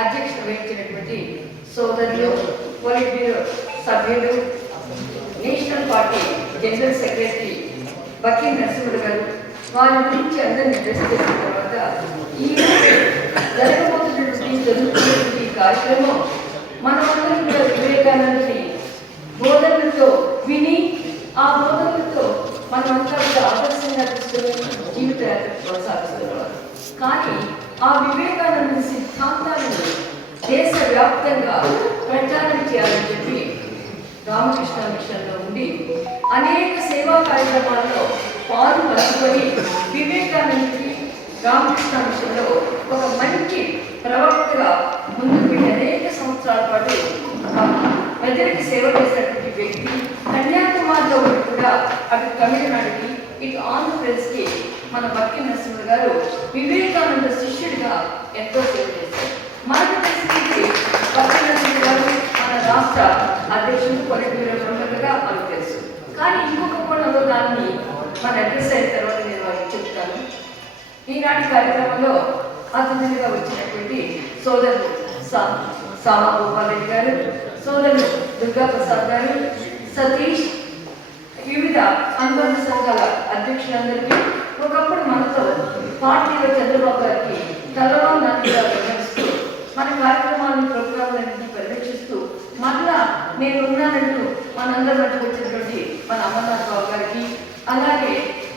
అధ్యక్షత వహించినటువంటి సోదరులు, పోలిట్ బ్యూరో సభ్యులు, నేషనల్ పార్టీ జనరల్ సెక్రటరీ బక్కి నరసింహుడు గారు, వారి గురించి అందరినీ అడ్రస్ చేసిన తర్వాత ఈ జరుగుతున్నటువంటి కార్యక్రమం మనమందరం కూడా వివేకానందని బోధనలతో విని ఆ బోధనలతో మనమంతా కూడా ఆదర్శంగా తీసుకుని జీవితాన్ని కొనసాగిస్తున్నారు. కానీ ఆ వివేకానంద సిద్ధాంతాలను దేశవ్యాప్తంగా ప్రచారం చేయాలని చెప్పి రామకృష్ణ మిషన్లో ఉండి అనేక సేవా కార్యక్రమాల్లో పాల్గొని వివేకానందకి రామకృష్ణ మిషన్లో ఒక మంచి ప్రవక్తగా ముందుకు వెళ్ళి అనేక సంవత్సరాల పాటు ప్రజలకు సేవ చేసినటువంటి వ్యక్తి. కన్యాకుమారిలో కూడా అటు తమిళనాడుకి ఇటు ఆంధ్రప్రదేశ్కి మన బక్కి నరసింహుడు గారు వివేకానంద శిష్యుడిగా ఎంతో సేవ చేశారు. మనకు తెలిసి బక్కి నరసింహుడు గారు మన రాష్ట్ర అధ్యక్షుడు, పొలిట్ బ్యూరో మెంబర్గా మనకు తెలుసు. కానీ ఇంకొక కోణంలో దాన్ని మన అడ్రస్ అయిన తర్వాత నేను వారికి చెప్తాను. ఈనాటి కార్యక్రమంలో అతిథులుగా వచ్చినటువంటి సోదరుడు సామా గోపాల్ రెడ్డి గారు, సోదరుడు దుర్గా ప్రసాద్ గారు, సతీష్, వివిధ అనుబంధ సంఘాల అధ్యక్షులందరికీ, ఒకప్పుడు మనతో పార్టీలో చంద్రబాబు గారికి తలవా నాటిగా వివరిస్తూ మన కార్యక్రమాలను ప్రోగ్రాంలన్నింటినీ పర్యవేక్షిస్తూ మళ్ళా నేను ఉన్నానంటూ మనందరి మధ్య వచ్చినటువంటి మన అమర్నాథ్ బాబు గారికి, అలాగే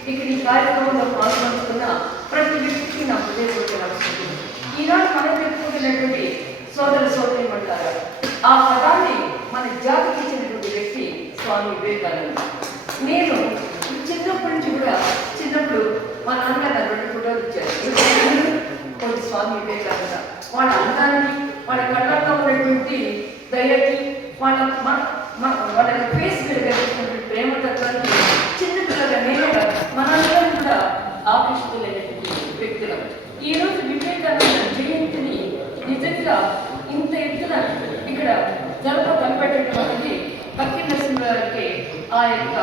ఇక్కడ ఈ కార్యక్రమంలో పాల్గొంటున్న ప్రతి వ్యక్తికి నా హృదయపూర్వక నమస్కారం. ఈనాడు మనం చెప్పుకుంటున్నటువంటి సోదర సోదరీమణులారా, ఆ పదాన్ని మన జాతికి ఇచ్చినటువంటి వ్యక్తి స్వామి వివేకానంద. నేను చిన్నప్పటి నుంచి కూడా మా నాన్నగారు నాకు 2 ఫోటోలు ఇచ్చారు. కొన్ని స్వామి వివేకానంద వాళ్ళ అందానికి, వాళ్ళ కళ్ళల్లో ఉన్నటువంటి దయకి, వాళ్ళ ఫేస్ మీద కలిగినటువంటి ప్రేమతత్వానికి చిన్నపిల్లగా నేనే మనందరం కూడా ఆకర్షితులైనటువంటి వ్యక్తులు. ఈరోజు వివేకానంద జయంతిని నిజంగా ఇంత ఎత్తున ఇక్కడ కనిపెట్టేటువంటి బక్కి నరసింహ గారికి ఆ యొక్క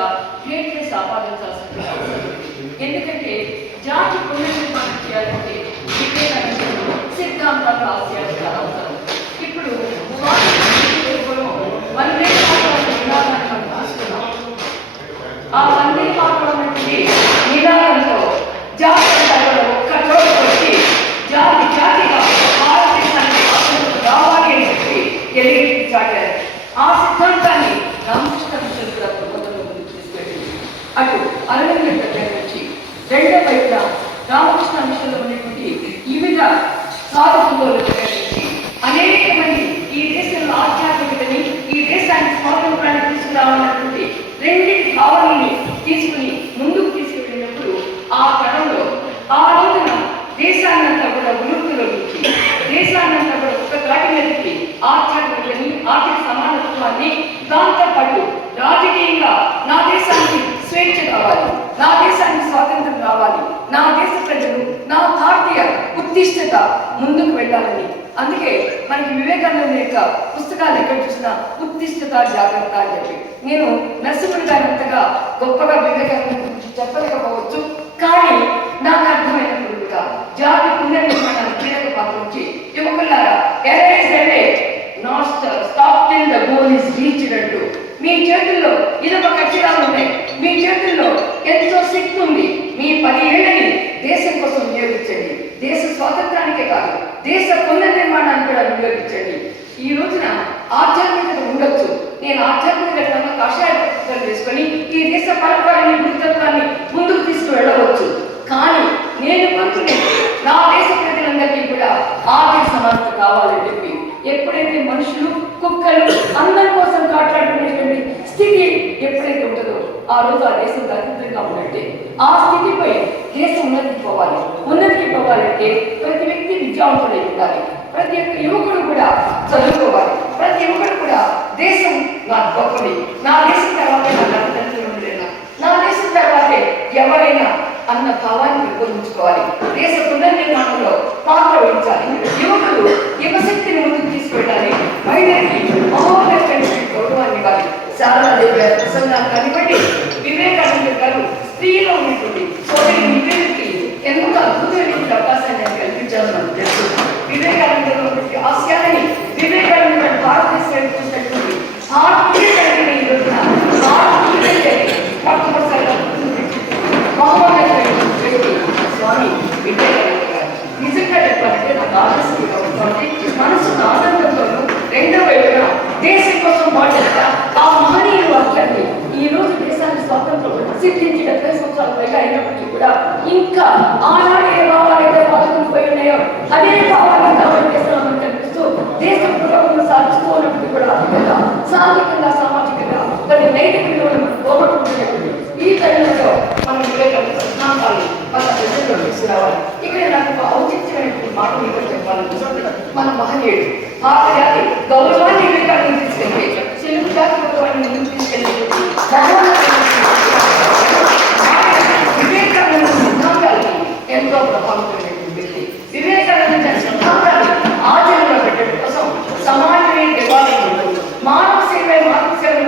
గ్రేట్నెస్ ఆపాదించాల్సిన అవసరం. ఎందుకంటే జాతి పునర్నిర్మాణం చేయాలంటే వివేకానంద సిద్ధాంతాలు ఆశయాలు చాలా అవసరం. ఇప్పుడు వందే మాతరం నినాదాన్ని మనం చూస్తున్నాం. ఆ వందే మాతరం అనేది నినాదంతో జాతి ఒక్క చోటు వచ్చి జాతిగా భారతదేశానికి రావాలి అని చెప్పి ఎలిగేసి చాటారు. ఆ సిద్ధాంతాన్ని రామకృష్ణ మిషన్ కూడా ప్రబోధనలో ముందుకు తీసుకెళ్ళింది. అటు అరవింద దగ్గర నుంచి రెండో వైపున రామకృష్ణ మిషన్లో ఉన్నటువంటి వివిధ సాధకుల దగ్గర నుంచి అనేక మంది ఈ దేశంలో ఆధ్యాత్మికతని, ఈ దేశానికి స్వాతంత్రాన్ని తీసుకురావాలన్నటువంటి రెండింటి భావాలని తీసుకుని ముందుకు తీసుకువెళ్ళినప్పుడు ఆ క్రమంలో ఆ రోజున దేశాన్నంతా కూడా ఉలుపులో నుంచి దేశాన్నంతా కూడా ఒక ఘాటి మీదకి ఆధ్యాత్మికతని, ఆర్థిక సమానత్వాన్ని, దాంతోపాటు రాజకీయంగా నా దేశానికి స్వేచ్ఛ కావాలి, నా దేశానికి స్వాతంత్రం రావాలి, నా దేశ ప్రజలు, నా భారతీయ ఉత్తిష్టత ముందుకు వెళ్ళాలని. అందుకే మనకి వివేకానంద యొక్క పుస్తకాలు ఎక్కడ చూసినా ఉత్తిష్టత, జాగ్రత్త అని చెప్పి. నేను నరసింహుడి గారంతగా గొప్పగా వివేకానంద గురించి చెప్పలేకపోవచ్చు, కానీ నాకు అర్థమైనప్పుడుగా జాతి పునర్నిర్మాణానికి కీలక పాత్ర వచ్చి యువకులారా stop till the goal is reached అంటూ మీ చేతుల్లో ఇదొక ఖచ్చితంగా ఉన్నాయి. మీ చేతుల్లో ఎంతో శక్తి ఉంది. మీ 10 ఏళ్ళని దేశం కోసం వినియోగించండి. దేశ స్వాతంత్రానికే కాదు, దేశ పునర్నిర్మాణాన్ని కూడా వినియోగించండి. ఈ రోజున ఆధ్యాత్మికత ఉండొచ్చు. నేను ఆధ్యాత్మికత కషాయ పద్ధతులు వేసుకొని ఈ దేశ పరంపరని, వృత్తత్వాన్ని ముందుకు తీసుకువెళ్ళవచ్చు. కానీ నేను కోరుకునేది నా దేశ ప్రజలందరికీ కూడా ఆర్థిక సమానత కావాలని చెప్పి. ఎప్పుడైతే మనుషులు, కుక్కలు అందరి కోసం కాట్లాడుకునేటువంటి స్థితి ఎప్పుడైతే ఉంటుందో ఆ రోజు ఆ దేశం దరిద్రంగా ఉన్నట్టే. ఆ స్థితిపై దేశం ఉన్నతికి పోవాలంటే ప్రతి వ్యక్తి విద్యావంతుడై ఉండాలి. ప్రతి ఒక్క యువకుడు కూడా చదువుకోవాలి. ప్రతి యువకుడు కూడా దేశం నా గొప్పది, నా దేశం తర్వాతే నా తల్లిదండ్రులు, నా దేశం తర్వాతే ఎవరైనా అన్న భావాన్ని పెంపొందించుకోవాలి. దేశ పునర్నిర్మాణంలో పాత్ర వహించాలి. యువకులు యువశక్తిని ముందుకు తీసుకెళ్ళాలి. మహిళలకి మహోన్నతమైనటువంటి గౌరవాన్ని ఇవ్వాలి. శారదాదేవి గారి ప్రసంగాన్ని కానివ్వండి, వివేకానంద గారు స్త్రీలో ఉన్నటువంటి సోదరి నివేదికి ఎంతో అద్భుతమైనటువంటి అవకాశాన్ని కల్పించాలని మనకు తెలుసు. వివేకానంద ఆశయాన్ని వివేకానంద భారతదేశాన్ని చూసినటువంటి ఆత్మీయతని ఈ రోజున ఆత్మీయతని మొట్టమొదటిసారిగా స్వామి వివేకానంద గారు. నిజంగా చెప్పాలంటే నాకు ఆలస్యంగా వస్తుంది. మనసుకు ఆనందంతోనూ రెండో వైపున దేశం కోసం బాధ్యత ఆ మహనీయుల వాక్యాన్ని ఈ రోజు దేశానికి స్వాతంత్రం సిద్ధించి 70 సంవత్సరాల పైగా అయినప్పటికీ కూడా ఇంకా ఆనాడు ఏ భావాలైతే బాధకులు పోయి ఉన్నాయో అదే భావాలను కావాలి చేస్తున్నామని కనిపిస్తూ దేశం పురోగమనం సాధిస్తూ ఉన్నప్పటికీ కూడా ఆర్థికంగా సాంఘికంగా సామాజికంగా కొన్ని నైతిక విలువలను పోగొట్టుకుంటున్నటువంటి ఈ తరుణంలో మనం వివేకానంద సిద్ధాంతాలు మన ప్రజల్లో తీసుకురావాలి. ఇక్కడ నాకు ఒక ఔచిత్యమైనటువంటి మాట మీద చెప్పాలనుకుంటుంది. మన మహనీయుడు భారతజాతి గౌరవాన్ని వివేకానంద తీసుకెళ్ళి తెలుగు జాతి గౌరవాన్ని ముందుకు తీసుకెళ్ళి వివేకానంద సిద్ధాంతాలని ఎంతో ప్రభావితమైనటువంటి వ్యక్తి. వివేకానంద సిద్ధాంతాన్ని ఆచరణలో పెట్టడం కోసం సమాజమే దేవాలయం ఉంటుంది. మానవ సేవని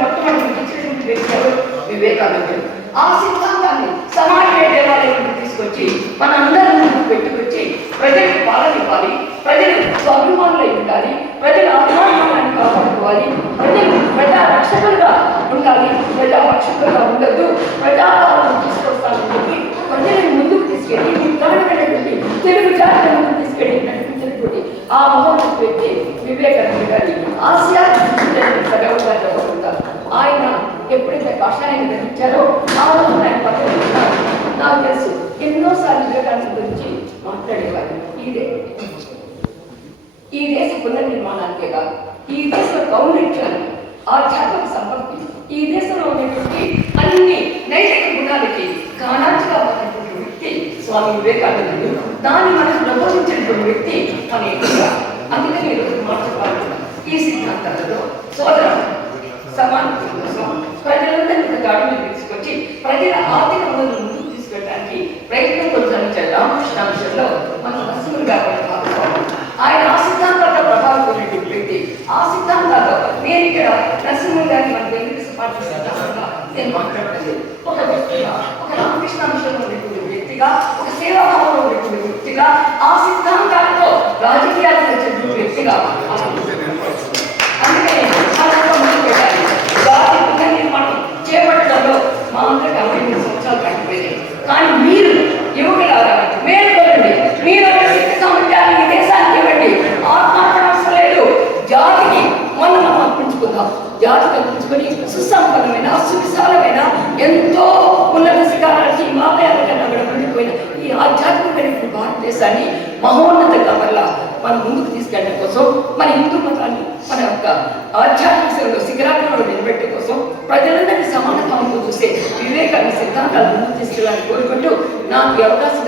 మొట్టమొదటి గుర్తించినటువంటి వ్యక్తి ఎవరు? వివేకానందుడు. ఆ సిద్ధాంతాన్ని సమాజమే దేవాలయం తీసుకొచ్చి మనందరం పెట్టుకొచ్చి ప్రజలకు పాలన ఇవ్వాలి, ప్రజలు స్వాభిమానులై ఉండాలి, ప్రజల అభిమానాన్ని కాపాడుకోవాలి, ప్రజలు ప్రజా రక్షకులుగా ఉండాలి, ప్రజా రక్షకులుగా ఉండద్దు, ప్రజాపాలన తీసుకొస్తానని చెప్పి ప్రజలను ముందుకు తీసుకెళ్ళి నిర్ధారణమైనటువంటి తెలుగు జాతిని ముందుకు తీసుకెళ్ళి నడిపించినటువంటి ఆ మహోన్నత వ్యక్తి వివేకానంద గారి ఆశయాన్ని సగవుగా చెప్పగలుగుతారు. ఆయన ఎప్పుడైతే కాషాయాన్ని ధరించారో ఆ రోజు ఆయన పక్కన నాకు తెలుసు ఎన్నోసార్లు వివేకానంద గురించి మాట్లాడేవారు. ఈ దేశ పునర్నిర్మాణానికే కాదు, ఈ దేశ కౌన్నిత్యాన్ని ఆధ్యాత్మిక సంపత్తి, ఈ దేశంలో ఉన్నటువంటి అన్ని నైతిక గుణాలకి కాణాచిగా ఉన్నటువంటి వ్యక్తి స్వామి వివేకానందుడు. దాన్ని మనకు ప్రబోధించినటువంటి వ్యక్తి మన ఎక్కువగా. అందుకని ఈరోజు మార్చుకోవాలన్నా ఈ సిద్ధాంతాలలో సోదర సమానత కోసం ప్రజలందరినీ గాడిని తీసుకొచ్చి ప్రజల ఆర్థిక వనరులను ముందుకు తీసుకెళ్ళడానికి ప్రయత్నం కొనసాగించారు. రామకృష్ణ విషయంలో మన నరసింహులు గారు ఆయన ఆ సిద్ధాంతాలతో ప్రభావితమైనటువంటి వ్యక్తి. ఆ సిద్ధాంతాల్లో నేను ఇక్కడ నరసింహులు గారిని మన వెంకటేశ్వర పార్టీ సిద్ధాంతంగా నేను మాట్లాడలేదు. ఒక వ్యక్తిగా, ఒక రామకృష్ణ విషయంలో ఉన్నటువంటి వ్యక్తిగా, ఒక సేవాభావంలో ఉన్నటువంటి వ్యక్తిగా, ఆ సిద్ధాంతాలతో రాజకీయాలకు వచ్చినటువంటి వ్యక్తిగా అందుకే జాతి పునర్నిర్మాణం చేపట్టడంలో మా అందరికి 53 సంవత్సరాలు పట్టిపోయినాయి. కానీ మీరు యువకులారా మేలుకోండి, మీరు శక్తి సామర్థ్యాన్ని ఈ దేశానికి ఇవ్వండి. ఆత్మార్పణ అవసరం లేదు. జాతికి మనం అర్పించుకుందాం. జాతి కల్పించుకొని సుసంపన్నమైన సువిశాలమైన ఎంతో ఉన్నత శిఖరాలకి హిమాలయాల కన్నా కూడా పడిపోయిన ఈ ఆధ్యాత్మికమైన భారతదేశాన్ని మహోన్నతంగా వల్ల మనం ముందుకు తీసుకెళ్ళడం కోసం మన హిందూ మతాన్ని మన యొక్క ఆధ్యాత్మిక శిఖరాలను నిలబెట్టడం కోసం ప్రజలందరినీ సమానత్వంతో చూసే వివేకానంద సిద్ధాంతాలు ముందుకు తీసుకెళ్ళాలని కోరుకుంటూ నాకు ఈ అవకాశం